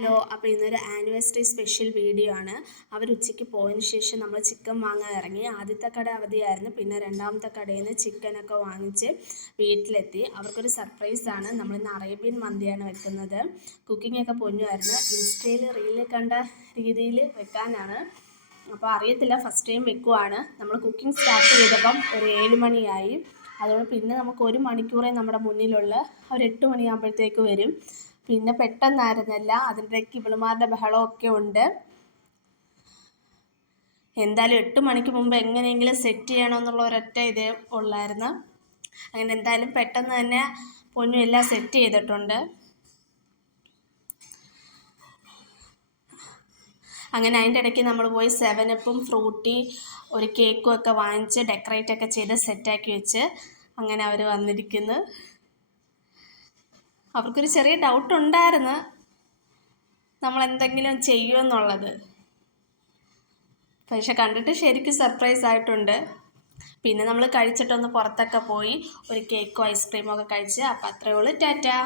Hello, അപ്പോൾ ഇന്നൊരു anniversary special video ആണ്. അവർ ഉച്ചയ്ക്ക് പോയതിന് ശേഷം നമ്മൾ ചിക്കൻ വാങ്ങാൻ ഇറങ്ങി. ആദ്യത്തെ കട അവധിയായിരുന്നു. പിന്നെ രണ്ടാമത്തെ കടയിൽ നിന്ന് ചിക്കനൊക്കെ വാങ്ങിച്ച് വീട്ടിലെത്തി. അവർക്കൊരു സർപ്രൈസാണ്. നമ്മളിന്ന് അറേബ്യൻ മന്തിയാണ് വെക്കുന്നത്. കുക്കിങ്ങൊക്കെ പൊന്നുമായിരുന്നു. ഇൻസ്റ്റയിൽ റീലിൽ കണ്ട രീതിയിൽ വെക്കാനാണ്. അപ്പോൾ അറിയത്തില്ല, ഫസ്റ്റ് ടൈം വെക്കുവാണ്. നമ്മൾ കുക്കിംഗ് സ്റ്റാർട്ട് ചെയ്തപ്പം ഒരു 7 മണിയായി. അതുകൊണ്ട് പിന്നെ നമുക്ക് 1 മണിക്കൂറേ നമ്മുടെ മുന്നിലുള്ള ഒരു 8 മണിയാകുമ്പോഴത്തേക്ക് വരും. പിന്നെ പെട്ടെന്നായിരുന്നില്ല, അതിൻ്റെക്ക് ഇവളുമാരുടെ ബഹളമൊക്കെ ഉണ്ട്. എന്തായാലും 8 മണിക്ക് മുമ്പ് എങ്ങനെയെങ്കിലും സെറ്റ് ചെയ്യണമെന്നുള്ള ഒരൊറ്റ ഇതേ ഉള്ളായിരുന്നു. അങ്ങനെ എന്തായാലും പെട്ടെന്ന് തന്നെ പൊന്നും എല്ലാം സെറ്റ് ചെയ്തിട്ടുണ്ട്. അങ്ങനെ അതിൻ്റെ ഇടയ്ക്ക് നമ്മൾ പോയി 7-അപ്പും ഫ്രൂട്ടി ഒരു കേക്കും ഒക്കെ വാങ്ങിച്ച് ഡെക്കറേറ്റ് ഒക്കെ ചെയ്ത് സെറ്റാക്കി വെച്ച് അങ്ങനെ അവർ വന്നിരിക്കുന്നു. അവർക്കൊരു ചെറിയ ഡൗട്ട് ഉണ്ടായിരുന്നു നമ്മൾ എന്തെങ്കിലും ചെയ്യുമെന്നുള്ളത്. പക്ഷെ കണ്ടിട്ട് ശരിക്കും സർപ്രൈസ് ആയിട്ടുണ്ട്. പിന്നെ നമ്മൾ കഴിച്ചിട്ടൊന്ന് പുറത്തൊക്കെ പോയി ഒരു കേക്കും ഐസ്ക്രീമും ഒക്കെ കഴിച്ച്. അപ്പം അത്രയേ ഉള്ളൂ. ടാറ്റാ.